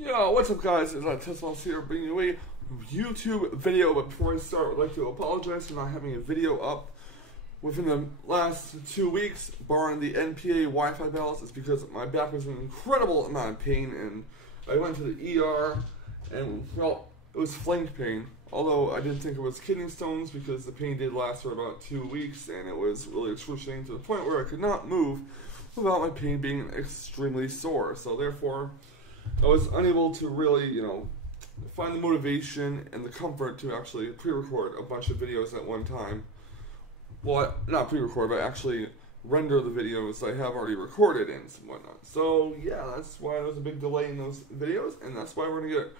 Yo, what's up guys, it's Latios here bringing you a YouTube video, but before I start, I'd like to apologize for not having a video up within the last 2 weeks, barring the NPA Wi-Fi battles. It's because my back was in an incredible amount of pain, and I went to the ER, and well, it was flank pain, although I didn't think it was kidney stones because the pain did last for about 2 weeks, and it was really excruciating to the point where I could not move without my pain being extremely sore. So therefore, I was unable to really, find the motivation and the comfort to actually pre-record a bunch of videos at one time. Well, not pre-record, but actually render the videos I have already recorded and whatnot. So yeah, that's why there was a big delay in those videos, and that's why we're going to get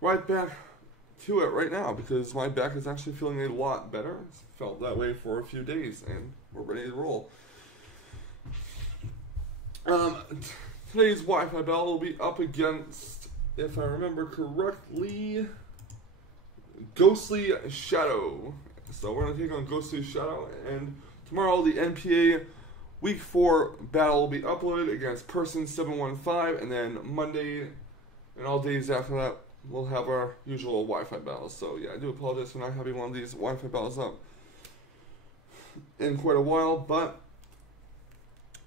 right back to it right now, because my back is actually feeling a lot better. It's felt that way for a few days, and we're ready to roll. Today's Wi-Fi battle will be up against, if I remember correctly, Ghostly Shadow. So we're going to take on Ghostly Shadow, and tomorrow the NPA Week 4 battle will be uploaded against Person 715, and then Monday and all days after that we'll have our usual Wi-Fi battles. So yeah, I do apologize for not having one of these Wi-Fi battles up in quite a while, but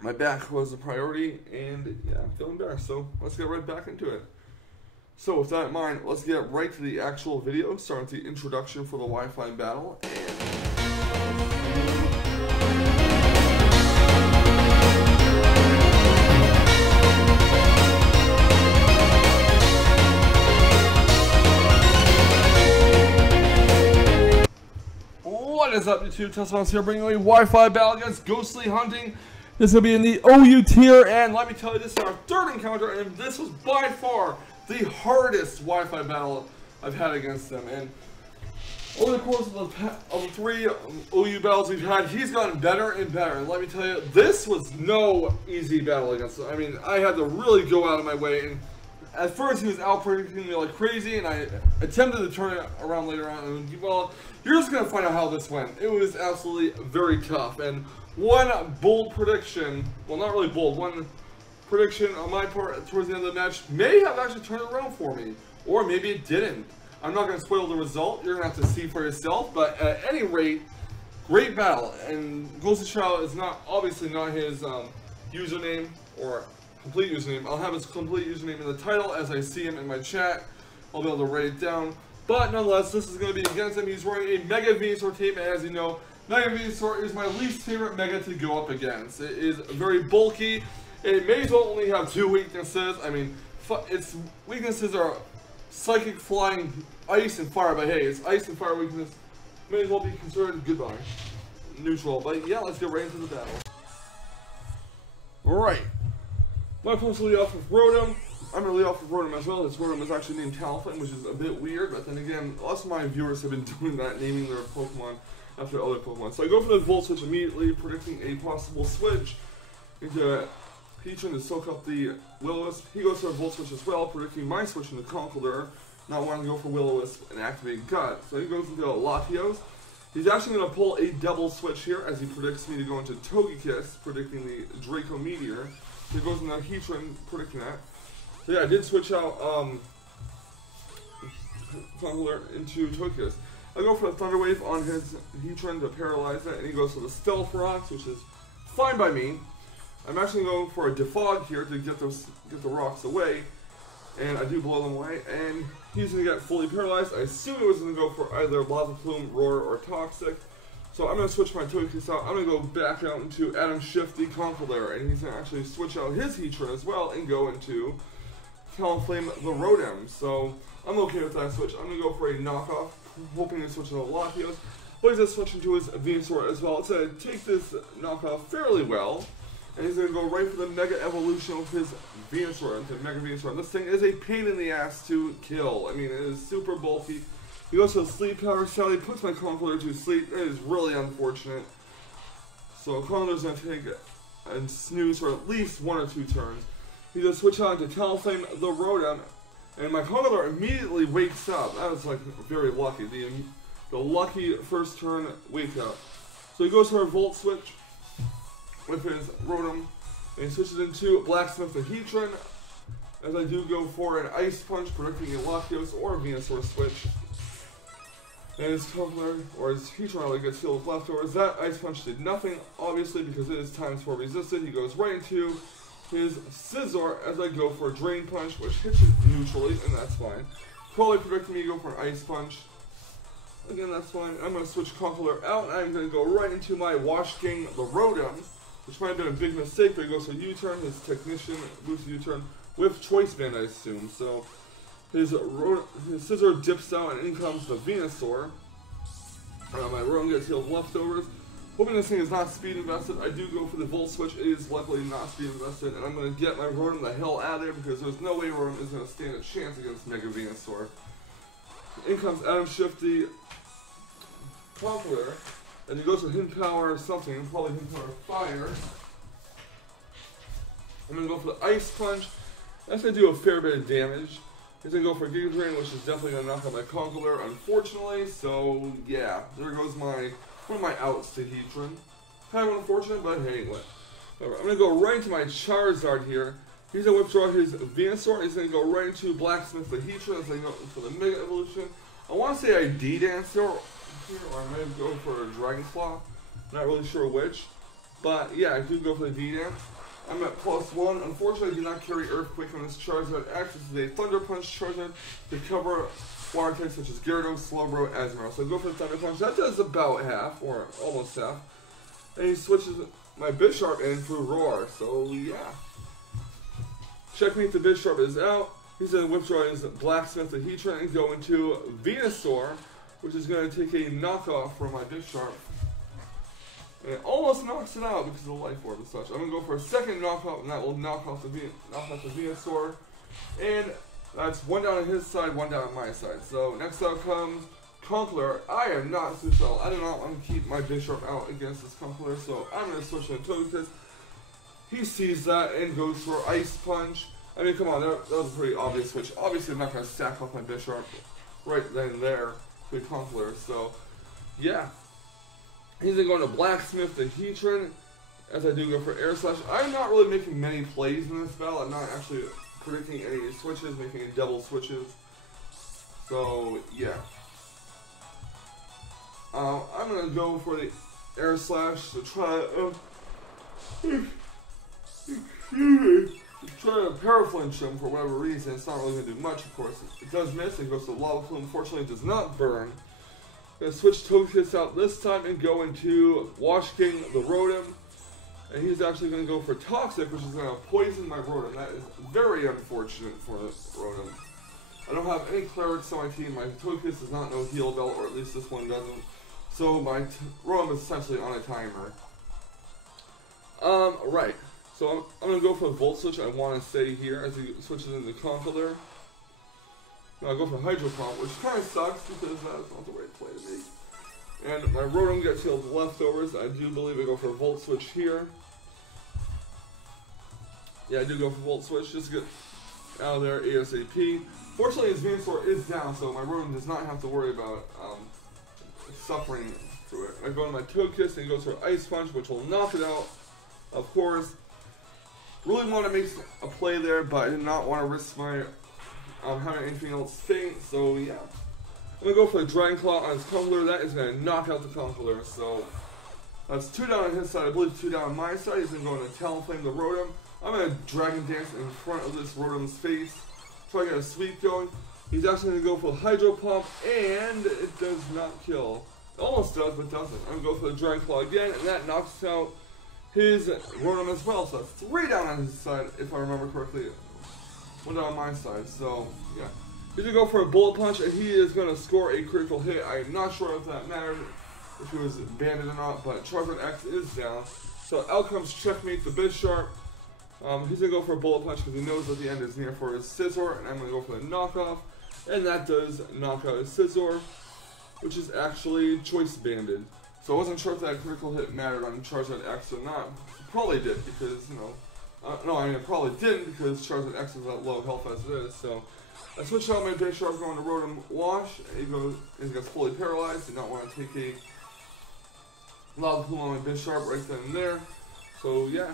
my back was a priority, and yeah, I'm feeling better, so let's get right back into it. So with that in mind, let's get right to the actual video, starting with the introduction for the Wi-Fi battle. What is up, YouTube? Tesla here, bringing you a Wi-Fi battle against Ghostly Hunting. This will be in the OU tier, and let me tell you, this is our third encounter, and this was by far the hardest Wi-Fi battle I've had against them. And over the course of the 3 OU battles we've had, he's gotten better and better. And let me tell you, this was no easy battle against him. I mean, I had to really go out of my way. And at first, he was out-predicting me like crazy, and I attempted to turn it around later on. And well, you're just gonna find out how this went. It was absolutely very tough. And one bold prediction, well, not really bold, one prediction on my part towards the end of the match may have actually turned it around for me, or maybe it didn't. I'm not going to spoil the result. You're going to have to see for yourself, but at any rate, great battle. And Ghostly Shadow is obviously not his username or complete username. I'll have his complete username in the title as I see him in my chat. I'll be able to write it down. But nonetheless, this is going to be against him. He's wearing a Mega Venusaur tape, and as you know, Mega Venusaur is my least favorite Mega to go up against. It is very bulky. It may as well only have 2 weaknesses. I mean, its weaknesses are Psychic, Flying, Ice, and Fire. But hey, its Ice and Fire weakness may as well be considered goodbye. Neutral. But yeah, let's get right into the battle. Alright. My opponent's will lead off with Rotom. I'm going to lead off with Rotom as well. This Rotom is actually named Talonflame, which is a bit weird. But then again, lots of my viewers have been doing that, naming their Pokemon after other Pokemon. So I go for the Volt Switch immediately, predicting a possible switch into Heatran to soak up the Will-O-Wisp. He goes for a Volt Switch as well, predicting my switch into Conkeldurr, not wanting to go for Will-O-Wisp and activate Gut. So he goes into Latios. He's actually going to pull a double switch here as he predicts me to go into Togekiss, predicting the Draco Meteor. So he goes into Heatran, predicting that. So yeah, I did switch out Conkeldurr into Togekiss. I go for a Thunder Wave on his Heatran to paralyze it, and he goes for the Stealth Rocks, which is fine by me. I'm actually going to go for a Defog here to get the rocks away, and I do blow them away, and he's going to get fully paralyzed. I assume he was going to go for either Lava Plume, Roar, or Toxic, so I'm going to switch my Togekiss out. I'm going to go back out into Adam Shift the Conkeldurr, and he's going to actually switch out his Heatran as well and go into Talonflame the Rotom. So I'm okay with that switch. I'm going to go for a knockoff, hoping to switch into Latios, but he's going to switch into his Venusaur as well. It's going to take this knockoff fairly well, and he's going to go right for the Mega Evolution with his Venusaur into Mega Venusaur. This thing is a pain in the ass to kill. I mean, it is super bulky. He goes to Sleep Powder. Sally puts my Conkeldurr to sleep. It is really unfortunate. So Conkeldurr's going to take and snooze for at least 1 or 2 turns. He's going to switch on to Talonflame the Rotom, and my Conkeldurr immediately wakes up. That was like very lucky. The lucky first turn wake up. So he goes for a Volt Switch with his Rotom, and he switches into Blacksmith the Heatran. as I do go for an Ice Punch, predicting a Latios or a Venusaur switch. And his Tumbler, or his Heatran really gets healed with leftovers. That Ice Punch did nothing, obviously, because it is times 4 resisted. He goes right into his Scizor as I go for a Drain Punch, which hits it neutrally, and that's fine. Probably predicting me to go for an Ice Punch. Again, that's fine. I'm going to switch Conkeldurr out, and I'm going to go right into my Wash King, the Rotom, which might have been a big mistake, but he goes for U-turn, his Technician, boosts U-turn, with Choice Band, I assume. So his Scizor dips out, and in comes the Venusaur. My Rotom gets healed leftovers. Hoping this thing is not speed invested. I do go for the Volt Switch. It is luckily not speed invested, and I'm going to get my Rotom the hell out of there because there's no way Rotom is going to stand a chance against Mega Venusaur. In comes Adam Shifty, Conkeldurr, and he goes for Hidden Power something, probably Hidden Power Fire. I'm going to go for the Ice Punch. That's going to do a fair bit of damage. He's going to go for Giga Drain, which is definitely going to knock out my Conkeldurr, unfortunately. So, yeah, there goes one of my outs to Heatran. Kind of unfortunate, but hey, what? I'm going to go right into my Charizard here. He's going to withdraw his Venusaur. He's going to go right into Blacksmith the Heatran as I go for the Mega Evolution. I want to say I D-Dance here, or I might go for a Dragon Claw. Not really sure which. But, yeah, I do go for the D-Dance. I'm at +1. Unfortunately, I do not carry Earthquake on this Charizard. Acts as a Thunder Punch Charizard to cover water types such as Gyarados, Slowbro, Azumarill. So I go for the Thunder Punch. That does about half, or almost half. And he switches my Bisharp in for Roar. So, yeah. Checkmate, the Bisharp is out. He's going to withdraw his Blacksmith, the Heatran, and go into Venusaur, which is going to take a knockoff from my Bisharp. And it almost knocks it out because of the Life Orb and such. I'm going to go for a second knockoff, and that will knock off the Venusaur. And that's one down on his side, one down on my side. So next up comes Conkeldurr. I am not switched out. I do not want to keep my Bisharp out against this Conkeldurr, so I'm going to switch to Togekiss. He sees that and goes for Ice Punch. I mean, come on, that was a pretty obvious switch. Obviously, I'm not going to sack off my Bisharp right then and there to Conkeldurr, so yeah. He's going to Blacksmith the Heatran, as I do go for Air Slash. I'm not really making many plays in this battle. I'm not actually predicting any switches, making any double switches. So, yeah. I'm going to go for the Air Slash to try to Paraflinch him for whatever reason. It's not really going to do much, of course. It does miss. It goes to Lava Plume. Unfortunately, it does not burn. Going to switch Togekiss out this time and go into Wash King the Rotom. And he's actually going to go for Toxic, which is going to poison my Rotom. That is very unfortunate for Rotom. I don't have any Clerics on my team. My Togekiss does not know Heal Bell, or at least this one doesn't. So my Rotom is essentially on a timer. Right. So I'm going to go for a Volt Switch, I want to say here, as he switches into Conkeldurr. Now I go for Hydro Pump, which kind of sucks because that's not the way to play to me. And my Rotom gets healed with leftovers. I do believe I go for a Volt Switch here. Yeah, I do go for Volt Switch just to get out of there ASAP. Fortunately, his Venusaur is down, so my Rotom does not have to worry about suffering through it. I go to my Togekiss and he goes for Ice Punch, which will knock it out, of course. Really want to make a play there, but I did not want to risk my having anything else faint, so yeah. I'm going to go for the Dragon Claw on his Conkeldurr. That is going to knock out the Conkeldurr, so that's 2 down on his side. I believe 2 down on my side. He's going to go into Talonflame the Rotom. I'm going to Dragon Dance in front of this Rotom's face. Try to get a sweep going. He's actually going to go for the Hydro Pump, and it does not kill. It almost does, but doesn't. I'm going to go for the Dragon Claw again, and that knocks out his Rotom as well. So that's 3 down on his side, if I remember correctly. 1 down on my side, so yeah. He's going to go for a Bullet Punch, and he is going to score a critical hit. I'm not sure if that mattered, if he was banded or not, but Charizard X is down. So out comes Checkmate the Bisharp. He's going to go for a Bullet Punch because he knows that the end is near for his Scizor, and I'm going to go for the knockoff. And that does knock out his Scizor, which is actually Choice Banded. So I wasn't sure if that critical hit mattered on Charizard X or not. It probably did because, you know, no, I mean, it probably didn't because Charizard X is at low health as it is. So I switched out my Bisharp going to Rotom Wash. He gets fully paralyzed. Did not want to take a Lava Plume on my Bisharp right then and there. So yeah.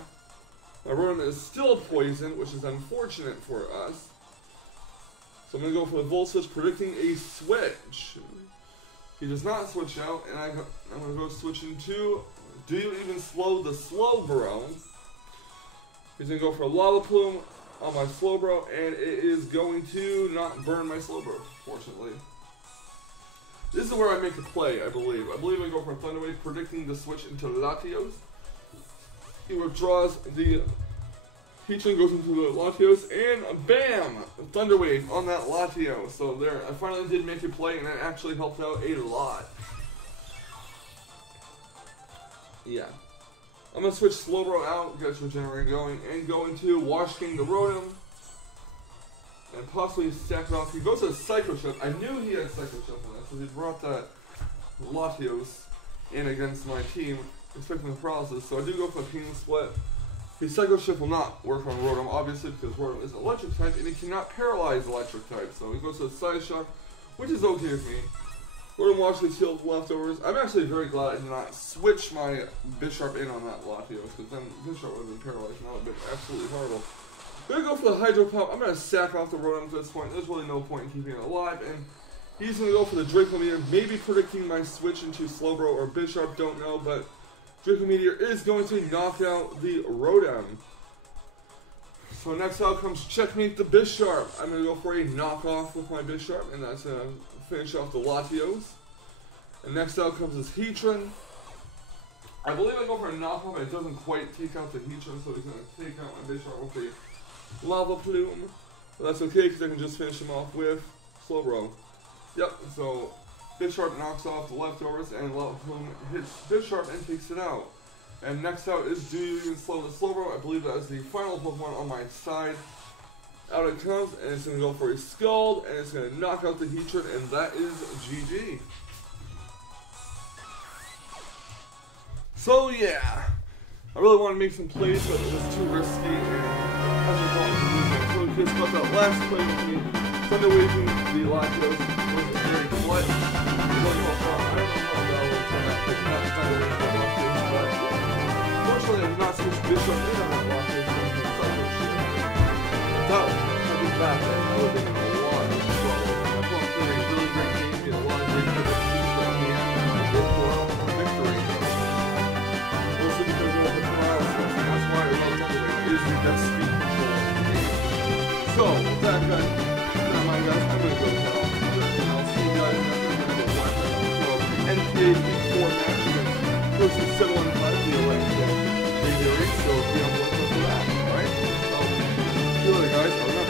My Rotom is still poisoned, which is unfortunate for us. So I'm going to go for the Volt Switch, predicting a switch. He does not switch out, and I'm going to go switch into, do you even slow the Slowbro? He's going to go for a Lava Plume on my Slowbro, and it is going to not burn my Slowbro, fortunately. This is where I make a play, I believe. I believe I go for Thunder Wave, predicting the switch into Latios. He withdraws the Heatran, goes into the Latios, and BAM! Thunder Wave on that Latios. So there, I finally did make a play, and it actually helped out a lot. Yeah. I'm going to switch Slowbro out, get Regenerator going, and go into Wash King the Rotom. And possibly stack it off. He goes to Psycho Shift. I knew he had Psycho Shift on that, so he brought that Latios in against my team, expecting the paralysis. So I do go for a Ping Split. His Psycho Shift will not work on Rotom, obviously, because Rotom is electric type, and he cannot paralyze electric type. So he goes to a Side Shock, which is okay with me. Rotom Watchley Shield leftovers. I'm actually very glad I did not switch my Bisharp in on that Latios, because then Bisharp would have been paralyzed, and that would have been absolutely horrible. I'm going to go for the Hydro Pump. I'm going to sack off the Rotom at this point. There's really no point in keeping it alive, and he's going to go for the Draco Meteor, maybe predicting my switch into Slowbro or Bisharp, don't know, but Draco Meteor is going to knock out the Rotom. So next out comes Checkmate the Bisharp. I'm going to go for a knockoff with my Bisharp, and that's going to finish off the Latios. And next out comes this Heatran. I believe I go for a knockoff, but it doesn't quite take out the Heatran, so he's going to take out my Bisharp with a Lava Plume. But that's okay, because I can just finish him off with Slowbro. Yep, so Bisharp knocks off the leftovers, and Lava Plume hits Bisharp and takes it out. And next out is Do You Even Slow the Slowbro? I believe that is the final Pokemon on my side. Out it comes, and it's going to go for a Scald, and it's going to knock out the Heatran, and that is GG. So yeah, I really want to make some plays, but it was too risky, and I was going to lose it. So in case about that last play with me, Thunder Waving the Latios was very flat. Really well done. I don't know how that will turn out, but not Thunder Waving the Latios, but fortunately I did not switch Bisharp in on that Latios, so I'm going to Psycho Shift. That I did that, I would have been in a lot of trouble. I thought it was a really great game, he had a lot of great predictions, but in the end, I did for victory. Mostly because of the paralysis, and that's why I love Thunder Wave, is the best speed control in the game. So, with that guys, I'm going to go now, and I'll see you guys after the video. NPA Week 4 match against versus 715, the Atlanta Braviarys, so be on the lookout for that, alright? See you later guys, have a nice